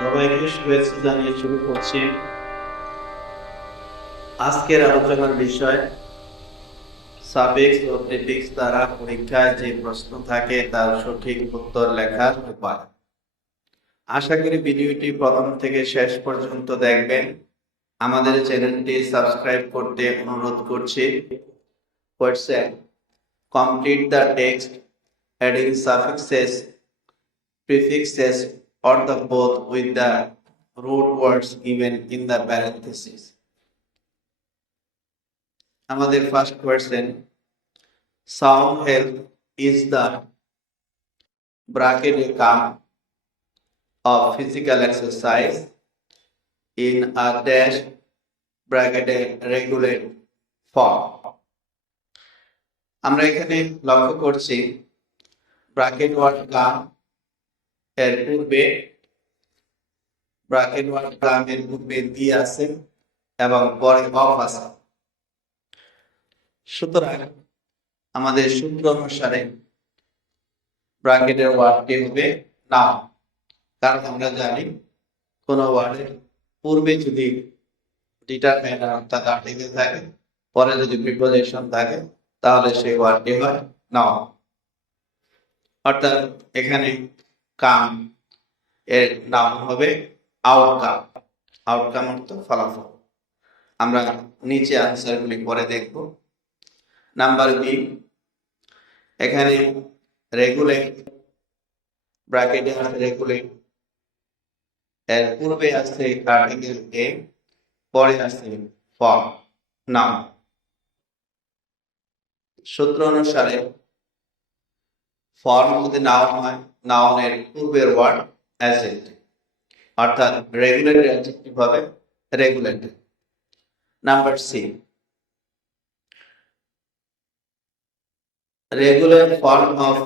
সবাইকে শুভেচ্ছা জানিয়ে শুরু করছি আজকের আলোচনার বিষয় সাফিক্স ও প্রিফিক্স দ্বারা পরীক্ষায় যে প্রশ্ন থাকে তার সঠিক উত্তর লেখার উপায়। আশা করি ভিডিওটি প্রথম থেকে শেষ পর্যন্ত দেখবেন। আমাদের চ্যানেলটি সাবস্ক্রাইব করতে অনুরোধ করছি। Question: complete the text adding suffixes, prefixes or the both with the root words given in the parentheses. আমাদের first question, sound health is the bracket term of physical exercise in a dash bracketed regulate form. আমরা এখানে লক্ষ্য করছি bracket word কাম এর পূর্বে bracket word কাম এর পূর্বে দি আছে এবং পরে অফ আছে। সুতরাং আমাদের সূত্র অনুসারে ব্র্যাকেটের ওয়ার্ডটি হবে নাউন, কারণ আমরা জানি কোন ওয়ার্ডের পূর্বে যদি ডিটারমিনার অর্থাৎ আর্টিকেল থাকে, পরে যদি প্রিপোজিশন থাকে, তাহলে সেই ওয়ার্ডটি হয় নাউন। অর্থাৎ এখানে কাম এর নাউন হবে আউটকাম। আউটকাম অর্থ ফলাফল। আমরা নিচে আনসারগুলি পরে দেখব। নাম্বার বি, এখানে রেগুলেট ব্র্যাকেটে আছে রেগুলেট, এর পূর্বে আছে আর্টিকেল এ, পরে আছে ফর্ম নাউন। সূত্র অনুসারে ফর্ম যদি নাউন হয়, নাউনের পূর্বের ওয়ার্ড অ্যাডজেক্টিভ, অর্থাৎ রেগুলেটেড অ্যাডজেক্টিভ হবে regulated. Number C, regular form of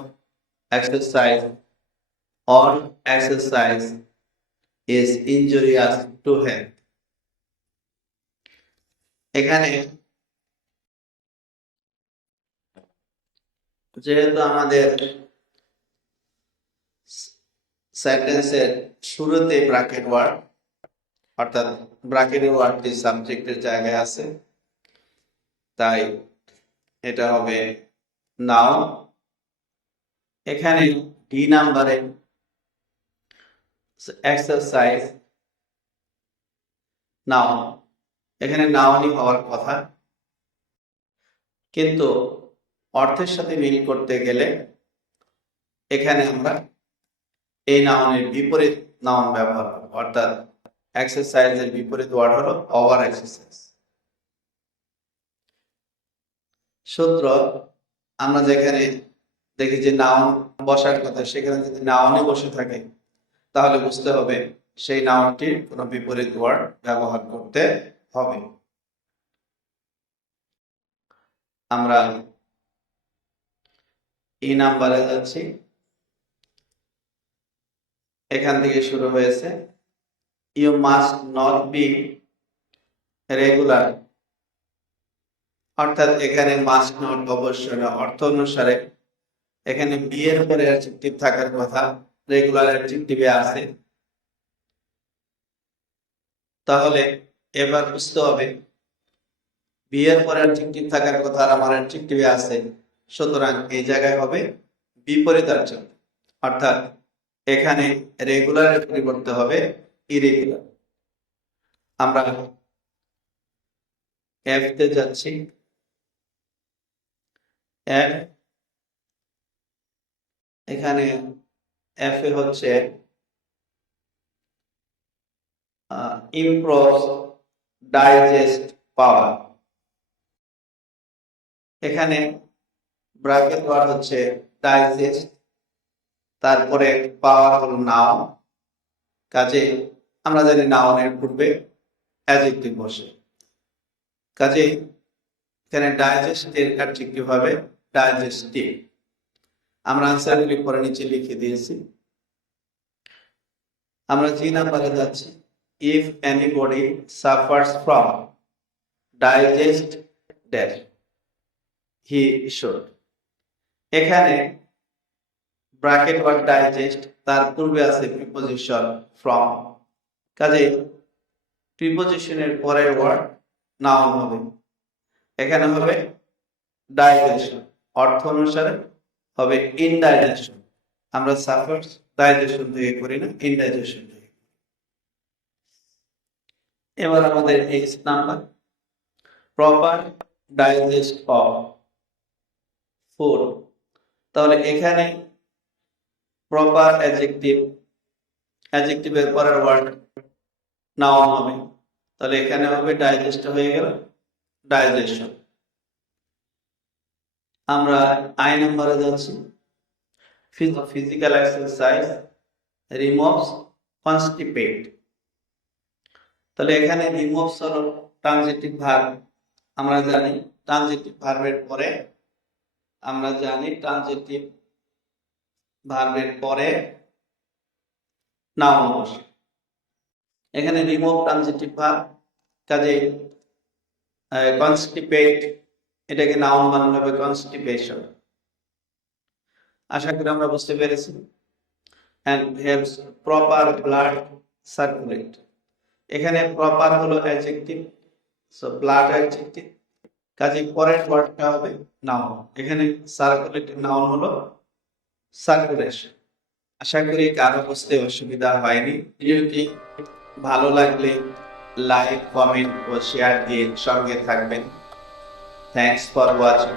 exercise or exercise is injurious to health. এখানে যেহেতু আমাদের সেন্টেন্সের শুরুতে ব্র্যাকেট ওয়ার্ড, অর্থাৎ ব্র্যাকেটের ওয়ার্ডটি সাবজেক্টের জায়গায় আছে, তাই এটা হবে নাউন। এখানে ডি নাম্বারে এক্সারসাইজ নাউন, এখানে নাউনই হওয়ার কথা, কিন্তু অর্থের সাথে মিল করতে গেলে এখানে আমরা এই নাউনের বিপরীত নাউন ব্যবহার করব, অর্থাৎ এক্সারসাইজের বিপরীত ওয়ার্ড হলো ওভার এক্সারসাইজ। সূত্র, আমরা যেখানে দেখি যে নাউন বসার কথা, সেখানে যদি নাউনে বসে থাকে তাহলে বুঝতে হবে সেই নাউনটির কোনো বিপরীত ওয়ার্ড ব্যবহার করতে হবে। আমরা এই নাম্বারে যাচ্ছি। এখান থেকে শুরু হয়েছে you must not be regular, অর্থাৎ এখানে মাস্ট নট অবশ্যই না, অর্থ অনুসারে এখানে বি এর পরে অ্যাডজেক্টিভ থাকার কথা, রেগুলার অ্যাডজেক্টিভে আছে। তাহলে এবার বুঝতে হবে বি এর পরে অ্যাডজেক্টিভ থাকার কথা আর আমার অ্যাডজেক্টিভে আছে, সুতরাং এই জায়গায় হবে বিপরীত অ্যাডজেক্টিভ, অর্থাৎ এখানে রেগুলার পরিবর্তে হবে ইরেগুলার। আমরা এফ তে যাচ্ছি। এফ, এখানে এফ এ হচ্ছে ইমপ্রুভস ডাইজেস্ট পাওয়ার। এখানে ব্র্যাকেট ওয়ার্ড হচ্ছে ডাইজেস্ট, তারপরে পাওয়ার হল নাউন, কাজে আমরা জানি নাউনের পূর্বে অ্যাডজেক্টিভ বসে, কাজে এখানে ডাইজেস্টের অ্যাডজেক্টিভ হবে ডাইজেস্টিভ। আমরা আনসারগুলি পরে নিচে লিখে দিয়েছি। আমরা জি নাম্বারে যাচ্ছি। If anybody suffers from digest dash he should, এখানে ব্র্যাকেট ওয়ার্ড ডাইজেস্ট, তার পূর্বে আছে প্রিপোজিশন ফ্রম, কাজে প্রিপোজিশনের পরের ওয়ার্ড নাউন হবে। এখানে হবে ডাইজেশন, অর্থ অনুসারে হবে ইনডাইজেশন। আমরা সাফার্স ডাইজেশন থেকে করি না, ইনডাইজেশন থেকে। এবার আমাদের H number, proper digest of food. তাহলে এখানে প্রপার অ্যাডজেক্টিভ, অ্যাডজেক্টিভের পরের ওয়ার্ড নাউন হবে। তাহলে এখানে হবে ডাইজেস্ট হয়ে গেল ডাইজেশন। আমরা আই নম্বরে যাচ্ছি। Physical exercise removes constipate. তাহলে এখানে রিমুভস হলো ট্রানজিটিভ ভার্ব। আমরা জানি ট্রানজিটিভ ভার্বের পরে নাউন বসে। এখানে রিমুভ ট্রানজিটিভ ভার্ব, কাজে কনস্টিপেট এটাকে নাউন বানানো হবে কনস্টিপেশন। আশা করি আমরা বুঝতে পেরেছি। and helps proper blood circulate। এখানে প্রপার হলো অ্যাডজেক্টিভ, সো ব্লাড অ্যাডজেক্টিভ, কাজে পরের ওয়ার্ডটা হবে নাউন। এখানে সার্কুলেটেড নাউন হলো সার্কুলেশন। আশা করি কারো বুঝতে অসুবিধা হয়নি। ভিডিওটি ভালো লাগলে লাইক, কমেন্ট ও শেয়ার দিয়ে সঙ্গে থাকবেন। Thanks for watching.